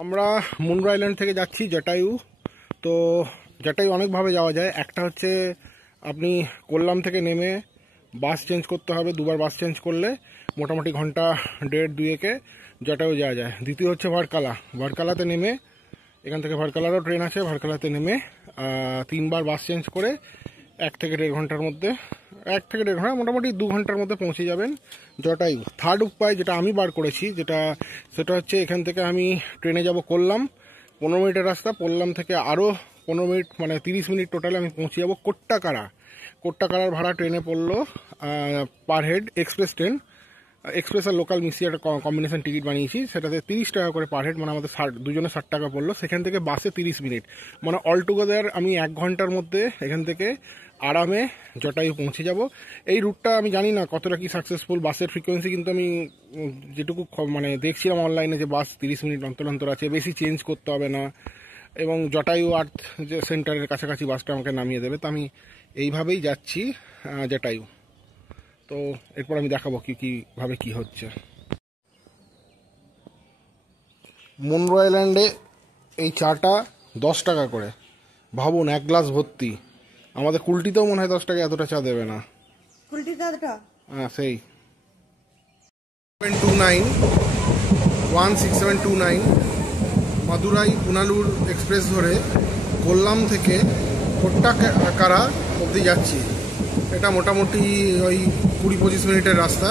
আমরা মুন্ড্রা আইল্যান্ড থেকে যাচ্ছি জটায়ু। তো জটায়ু অনেকভাবে যাওয়া যায়। একটা হচ্ছে আপনি কোল্লাম থেকে নেমে বাস চেঞ্জ করতে হবে, দুবার বাস চেঞ্জ করলে মোটামুটি ঘন্টা দেড় দুয়েকে জটায়ু যাওয়া যায়। দ্বিতীয় হচ্ছে ভারকালা, ভারকালাতে নেমে এখান থেকে ভারকালারও ট্রেন আছে, ভারকালাতে নেমে তিনবার বাস চেঞ্জ করে 1 থেকে 1.5 ঘন্টার মধ্যে, 1 থেকে 1.5 ঘন্টা মোটামুটি 2 ঘন্টার মধ্যে পৌঁছে যাবেন জটায়ু। থার্ড উপায় যেটা আমি বার করেছি সেটা হচ্ছে এখান থেকে আমি ট্রেনে যাব কোল্লাম, 15 মিনিটের রাস্তা। কোল্লাম থেকে আরও 15 মিনিট, মানে 30 মিনিট টোটালে আমি পৌঁছে যাব কোট্টাকারা। কোট্টাকারার ভাড়া ট্রেনে পড়লো per head, express train, express আর লোকাল মিশিয়ে একটা কম্বিনেশন টিকিট বানিয়েছি, সেটাতে 30 টাকা করে পার হেড, মানে আমাদের দুজনে 60 টাকা পড়লো। সেখান থেকে বাসে 30 মিনিট, মানে অলটুগেদার আমি 1 ঘন্টার মধ্যে এখান থেকে আরামে জটায়ু পৌঁছে যাব। এই রুটটা আমি জানি না কতটা কি সাকসেসফুল বাসের ফ্রিকোয়েন্সি, কিন্তু আমি যেটুকু মানে দেখছিলাম অনলাইনে যে বাস 30 মিনিট অন্তর অন্তর আছে, বেশি চেঞ্জ করতে হবে না, এবং জটায়ু আর্থ যে সেন্টারের কাছাকাছি বাসটা আমাকে নামিয়ে দেবে। তো আমি এইভাবেই যাচ্ছি জটায়ু। তো এরপর আমি দেখাবো কিভাবে কি হচ্ছে। মুন্ড্রা আইল্যান্ডে এই চাটা 10 টাকা করে, ভাবুন, 1 গ্লাস ভর্তি। আমাদের কুলটিতেও মনে হয় 10 টাকা এতটা চা দেবে না। হ্যাঁ, সেই 16729 মাদুরাই পুনালুর এক্সপ্রেস ধরে কোল্লাম থেকে কোট্টাকারা অবধি যাচ্ছি। এটা মোটামুটি ওই 20-25 মিনিটের রাস্তা।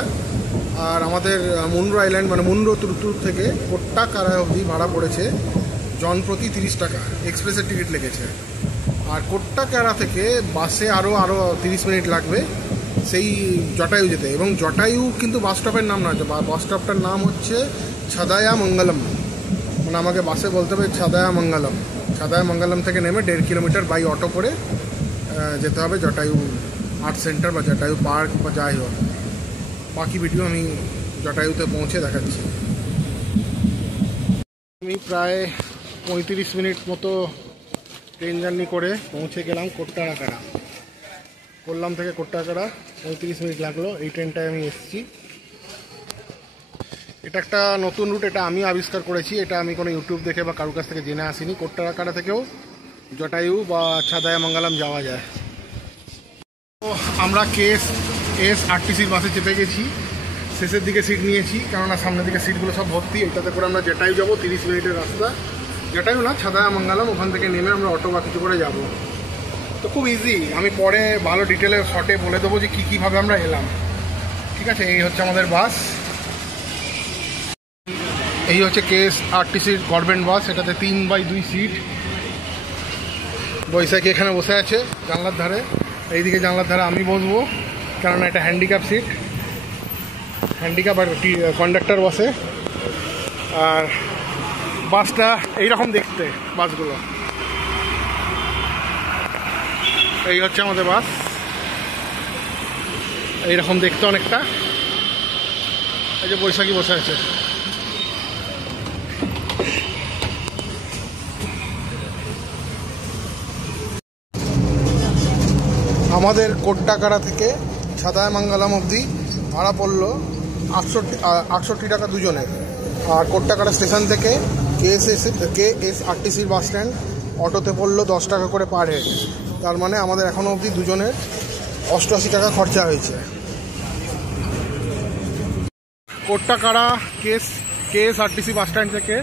আর আমাদের মুন্ড্রা আইল্যান্ড মানে মুন্ড্রা তুরতুর থেকে কোট্টাকারা অবধি ভাড়া পড়েছে জনপ্রতি 30 টাকা, এক্সপ্রেসের টিকিট লেগেছে। আর কোট্টাকারা থেকে বাসে আরও 30 মিনিট লাগবে সেই জটায়ু যেতে। এবং জটায়ু কিন্তু বাস স্টপের নাম নয়, বাস স্টপটার নাম হচ্ছে ছাদায়া মঙ্গলম, মানে আমাকে বাসে বলতে হবে ছাদায়া মঙ্গলম। ছাদায়া মঙ্গলম থেকে নেমে 1.5 কিলোমিটার বাই অটো করে যেতে হবে জটায়ু আর্ট সেন্টার বা জটায়ু পার্ক বা যাই হোক। বাকি ভিডিও আমি জটায়ুতে পৌঁছে দেখাচ্ছি। আমি প্রায় 35 মিনিট মতো ট্রেন জার্নি করে পৌঁছে গেলাম কোট্টাকারা। কোল্লাম থেকে কোট্টাকারা 35 মিনিট লাগলো। এই ট্রেনটায় আমি এসেছি। এটা একটা নতুন রুট, এটা আমি আবিষ্কার করেছি, এটা আমি কোনো ইউটিউব দেখে বা কারোর কাছ থেকে জেনে আসিনি। কোট্টাকারা থেকেও জটায়ু বা ছাদায়া মঙ্গলম যাওয়া যায়। তো আমরা KSRTCর বাসে চেপে গেছি, শেষের দিকে সিট নিয়েছি, কেননা সামনের দিকে সিটগুলো সব ভর্তি। এটাতে করে আমরা জটায়ু যাবো, 30 মিনিটের রাস্তা। জটায়ু না, ছাদায়া মঙ্গলম, ওখান থেকে নেমে আমরা অটো বা কিছু করে যাব। তো খুব ইজি, আমি পরে ভালো ডিটেলে শর্টে বলে দেবো যে কীভাবে আমরা এলাম। ঠিক আছে, এই হচ্ছে আমাদের বাস, এই হচ্ছে KSRTCর গভর্নমেন্ট বাস। এটাতে 3/2 সিট। বৈশাখী এখানে বসে আছে জানলার ধারে, এইদিকে জানলার ধারে আমি বসবো, কেননা এটা হ্যান্ডিক্যাপ সিট, হ্যান্ডিক্যাপ আর কন্ডাক্টর বসে। আর বাসটা এইরকম দেখতে, বাসগুলো এই হচ্ছে আমাদের বাস, এইরকম দেখতে অনেকটা। এই যে বৈশাখী বসে আছে। আমাদের কোট্টাকারা থেকে ছাদায়া মঙ্গলম অবধি ভাড়া পড়লো 68 টাকা দুজনের। আর কোট্টাকারা স্টেশন থেকে KSRTCর বাস স্ট্যান্ড অটোতে পড়লো 10 টাকা করে পার হেড। তার মানে আমাদের এখনও অবধি দুজনের 88 টাকা খরচা হয়েছে। কোট্টাকারা KSRTC বাস স্ট্যান্ড থেকে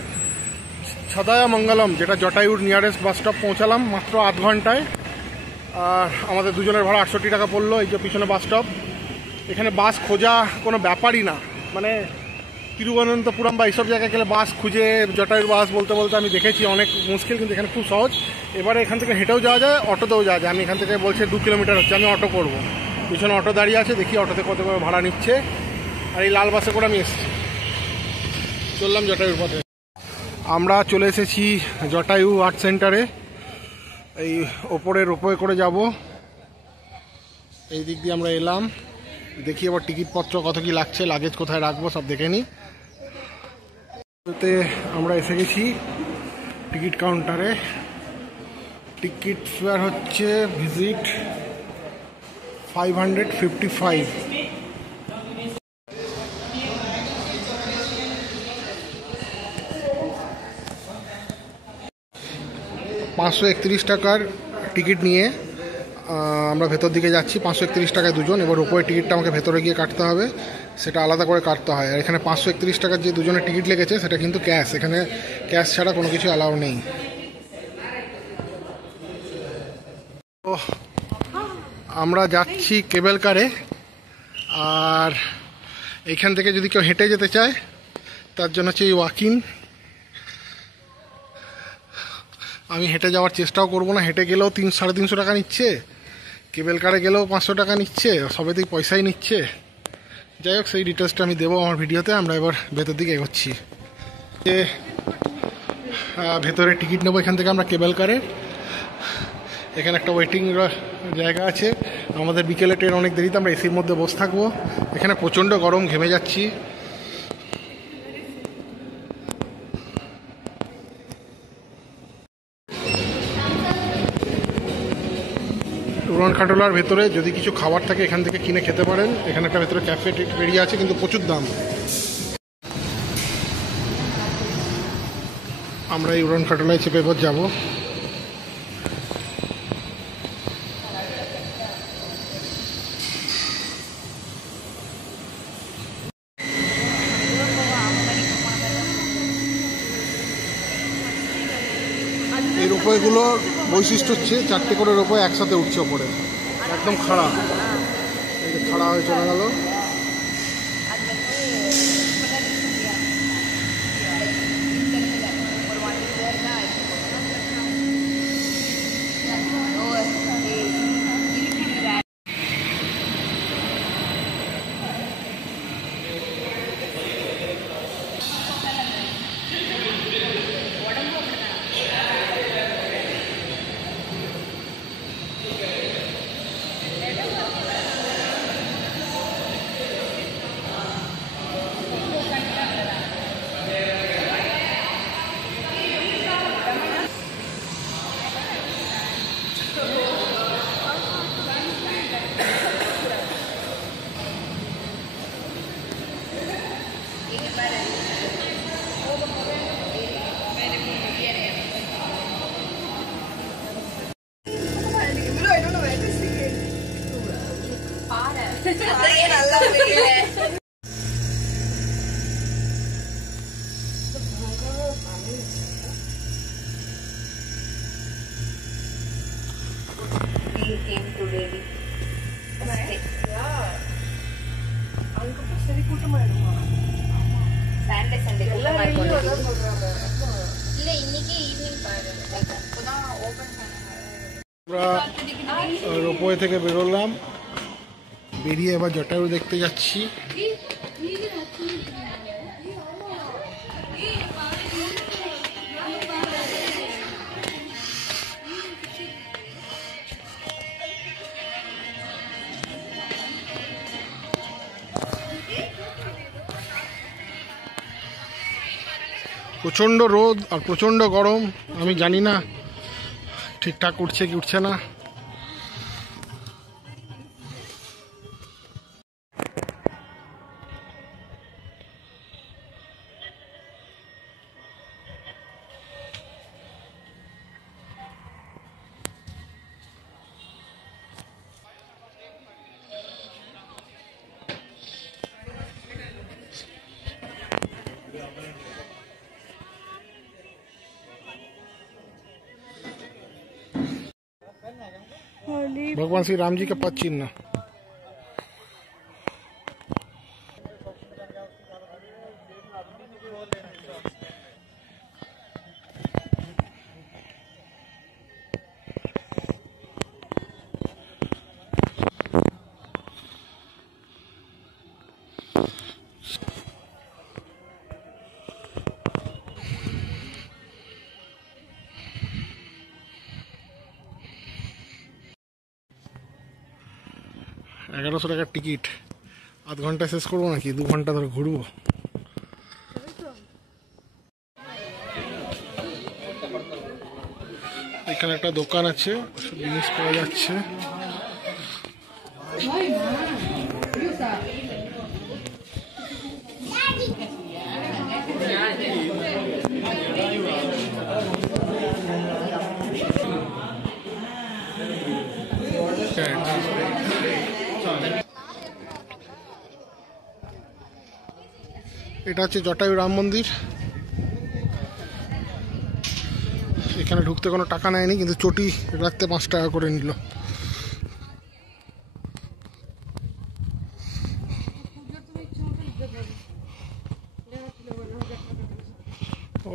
ছাদায়া মঙ্গলম, যেটা জটায়ুর নিয়ারেস্ট বাস স্টপ, পৌঁছালাম মাত্র আধ ঘন্টায়। আর আমাদের দুজনের ভাড়া 68 টাকা পড়লো। এই যে পিছনে বাস স্টপ, এখানে বাস খোঁজা কোনো ব্যাপারই না, মানে তিরুবনন্তপুরম বা এইসব জায়গায় গেলে বাস খুঁজে জটায়ুর বাস বলতে বলতে আমি দেখেছি অনেক মুশকিল, কিন্তু এখানে খুব সহজ। এবারে এখান থেকে হেঁটেও যাওয়া যায়, অটোতেও যাওয়া যায়। আমি এখান থেকে বলছে 2 কিলোমিটার হচ্ছে, আমি অটো করব। পিছনে অটো দাঁড়িয়ে আছে, দেখি অটোতে কত করে ভাড়া নিচ্ছে। আর এই লাল বাসে করে আমি এসেছি, চললাম জটায়ুর পথে। আমরা চলে এসেছি জটায়ু আর্ট সেন্টারে। এই ওপরে করে যাব, এই দিক দিয়ে আমরা এলাম। দেখি আবার টিকিটপত্র কত কি লাগছে, লাগেজ কোথায় রাখবো সব দেখে নিই। আমরা এসে গেছি টিকিট কাউন্টারে। টিকিট ফেয়ার হচ্ছে ভিজিট 555। 531 টাকার টিকিট নিয়ে আমরা ভেতর দিকে যাচ্ছি। 531 টাকায় দুজন। এবার উপরের টিকিটটা আমাকে ভেতরে গিয়ে কাটতে হবে, সেটা আলাদা করে কাটতে হয়। আর এখানে 531 টাকার যে দুজনের টিকিট লেগেছে সেটা কিন্তু ক্যাশ, এখানে ক্যাশ ছাড়া কোনো কিছু অ্যালাউ নেই। তো আমরা যাচ্ছি কেবল কারে, আর এইখান থেকে যদি কেউ হেঁটে যেতে চায় তার জন্য হচ্ছে এই ওয়াকিং। আমি হেঁটে যাওয়ার চেষ্টাও করবো না, হেঁটে গেলেও 300-350 টাকা নিচ্ছে, কেবল কারে গেলেও 500 টাকা নিচ্ছে, সবেতেই পয়সাই নিচ্ছে। যাই হোক, সেই ডিটেলসটা আমি দেবো আমার ভিডিওতে। আমরা এবার ভেতর দিকে এগোচ্ছি। ভেতরে টিকিট নেবো এখান থেকে আমরা কেবল কারে। এখানে একটা ওয়েটিং জায়গা আছে। আমাদের বিকেলে ট্রেন অনেক দেরিতে, আমরা এসির মধ্যে বসে থাকবো। এখানে প্রচণ্ড গরম, ঘেমে যাচ্ছি। উড়ান খাটোলার ভেতরে যদি কিছু খাবার থাকে এখান থেকে কিনে খেতে পারেন। এখানে একটা ভেতরে ক্যাফে বেরিয়ে আছে, কিন্তু প্রচুর দাম। আমরা এই উড়ান খাটোলায় চেপে এবার যাবো। এই রোপওয়েগুলোর বৈশিষ্ট্য হচ্ছে 4টে করে রোপওয়ে একসাথে উঠছে ওপরে, একদম খাড়া। এই যে খাড়া হয়ে চলে গেল। আমরা রোপওয়ে থেকে বেরোলাম, বেরিয়ে এবার জটায়ু দেখতে যাচ্ছি। প্রচণ্ড রোদ আর প্রচণ্ড গরম, আমি জানি না ঠিকঠাক উঠছে কি উঠছে না। भगवान श्री राम जी का पद चिन्ह। एगारोशो टाकार टिकिट, आध घंटा शेष करबो ना कि 2 घंटा धरे घुरबो। এখানে একটা দোকান আছে, সব জিনিস পাওয়া যাচ্ছে। এটা হচ্ছে জটায়ু রাম মন্দির। এখানে ঢুকতে কোনো টাকা নেয়নি, কিন্তু চটি রাখতে 5 টাকা করে নিল।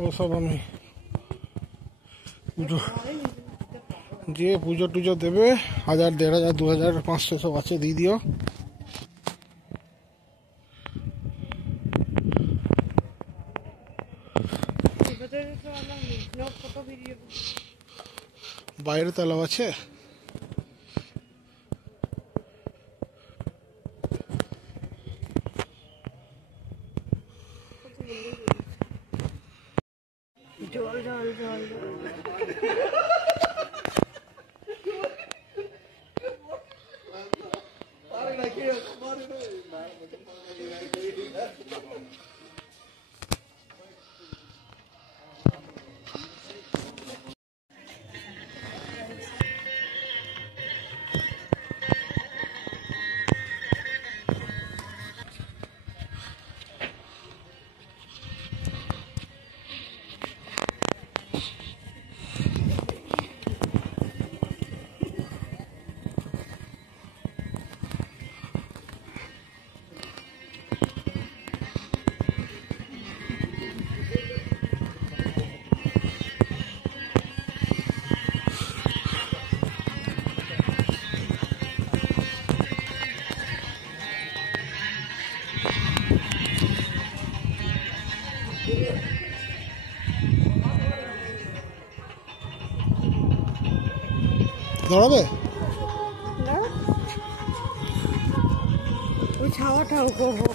ওসব আমি পুজো যে পুজো টুজো দেবে 1000, 1500, 2000, 500 সব আছে, দিয়ে দিও। বাইরে তালাও আছে। জল জল জল দাঁড়াবে ওই ছাওয়াটাও করবো।